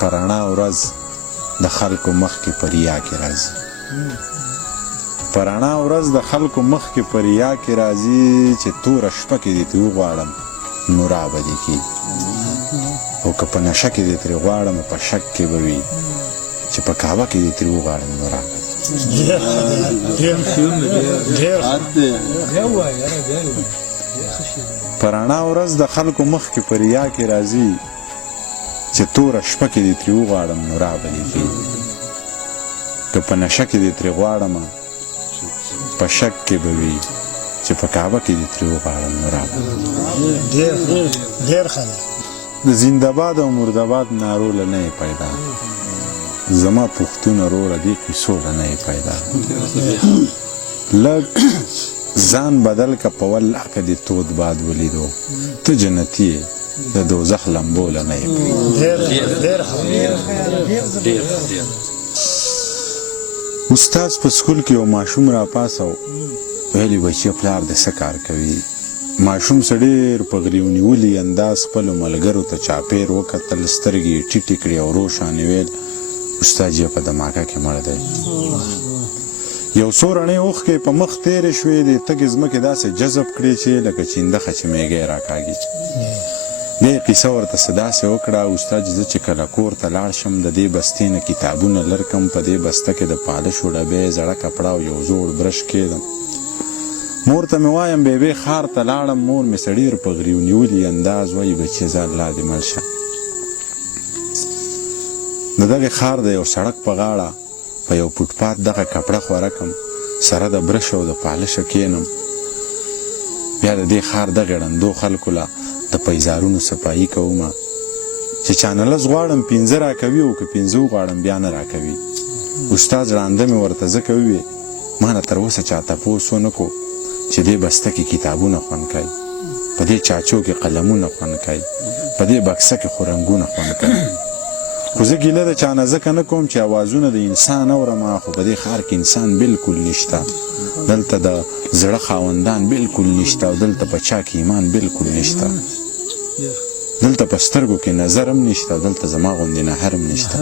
په رڼا ورځ د خلکو مخ کې په ریا کې راځي په رڼا ورځ د خلکو مخ کې په ریا کې راځي چې توره شپه کې دې ترې وغواړم نو را به دې کي او که په نشه کې دې ترې غواړم په شک کې به وي چې په کعبه کې دې ترې وغواړم نو را به په رڼا ورځ د خلکو مخ کې په ریا کې راځي چې توره شپه کې دې ترې وغواړم نو را به دې کي که په نشه کې دې ترې غواړم په شک کې به وي چې په کعبه کې دې ترې وغواړم نو را به ډېر ښه دی د زنده‌باد او مرده‌باد نارو له نه یې پیدا زما پښتونه وروره دې کیسو له نه یې پیدا لږ ځان بدل که په والله که دې تود باد ولیدو ته جنتي یې د دوزخ لمبو له نه یې استاد په سکول کې یو ماشوم راپاسو ویلي بچیه پلار دې څه کار کوي ماشوم څه ډېر په غري ونیولي انداز خپلو ملګرو ته چاپېر وکتل سترګې یې ټیټې کړې او روښانې ویل استاد یې په دماغه کې مړ دی یو څو رڼې اوښکې په مخ تېرې شوې د تګې ځمکې داسې جذب کړې چې لکه چیندخه چې میږی راکاږي دې قیسه ورته څه داسې وکړه استاد زه چې کله کور ته لاړ شم د دې بستې نه کتابونه لر کم په دې بسته کې د پالشو ډبې زړه کپړه او یو زوړ برش کېدم مور ته مې وایم بیبې ښار ته لاړم مور مې څه ډېر په غري ونیولي انداز وایي بچې زه الله دې مړ شه د دغې ښار د یو سړک په غاړه په یو فوټپات دغه کپړه خوره کړم سره د برش او د پالشه کښېنم بیا د دې ښار دغې ړندو خلکو له د پیزارونو صفایي کومه چې چانه لس غواړم پنځه راکوي او که پنځه وغواړم بیا نه راکوي استاد ړانده مې ورته ځکه وویې ما نه تر اوسه چا تپوس ونه کړو چې دې بسته کې کتابونه خوند کوي په دې چاچو کې قلمونه خوند کوي په دې بکسه کې خو رنګونه خوند کوي خو زه ګیله د چا نه ځکه نه کوم چې اوازونه د انسان اورم خو په دې ښار کې انسان بالکل نشته دلته د زړه خاوندان بالکل نشته او دلته په چا کې ایمان بالکل نشته دلته په سترګو کې نظر هم نشته دلته زما غوندې نهر هم نشته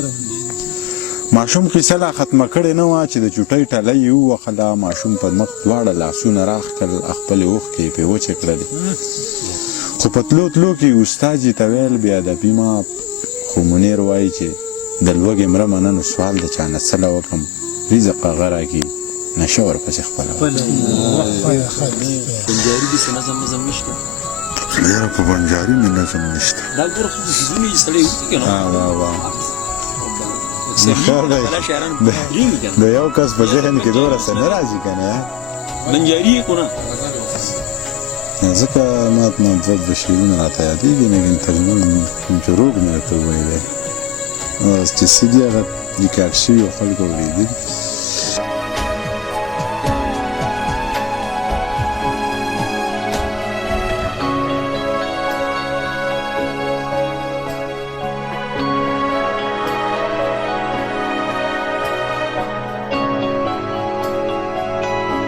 ماشوم قیسه لا ختمه کړې نه وه چې د چوټۍ ټلی یې ووهله ماشوم په مخ دواړه لاسونه راښ کړل خپلې اوښکې یې پرې وچې کړلې خو په تلو تلو کې استاد یې ته ویل بې ادبي ما خو منیر وایي چې د لوږې مړه منه نو سوال د چا نه څله وکړم رزق هغه راکړي نشه ورپسې خپله بنجاري داسې نظم نشته یاره په بنجاري مې نظم نشته دا ګوره خو زړونه یې سړی وکړي که نه د یو کس په ذهن کې دومره څه نه راځي که نه بنجاري یې خو نه ځکه ما دوه شعرونه راته یادېږي لیکن ترجمه کوم چې روږ مې راته وویلی چې څه دي هغه ریکارډ شوي او خلکو اورېدلي